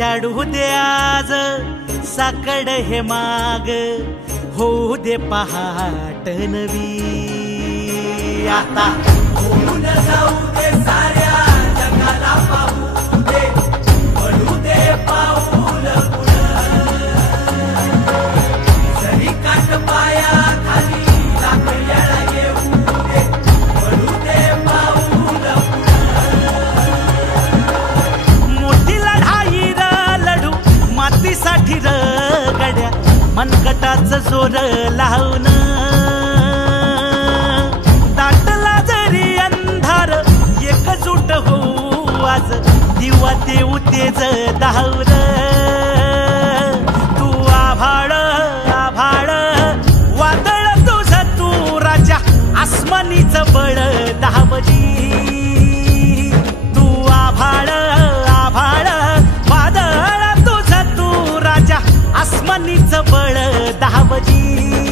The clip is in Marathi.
उजाडू दे आज साकड हे माग, होऊ दे पहाट नवी। आता होऊन जाऊ दे साऱ्या जगाला पाहू दे, पडू दे पाऊल पुढं, जरी काट पाया खाली लाख येळा येऊ दे, पडू दे पाऊल पुढं। मोठी लढाई र लढू मातीसाठी र गड्या, मनगटाच जोर लावून दाटला जरी अंधार एकजूट होऊ आज, दिवा देऊ तेज दावर। तू आभाळ आभाळ वादळ तुझ तू राजा, आसमानीच बळ दावली। तू आभाळ आभाळ वादळ तुझ तू राजा, आसमानीच बळ दावली।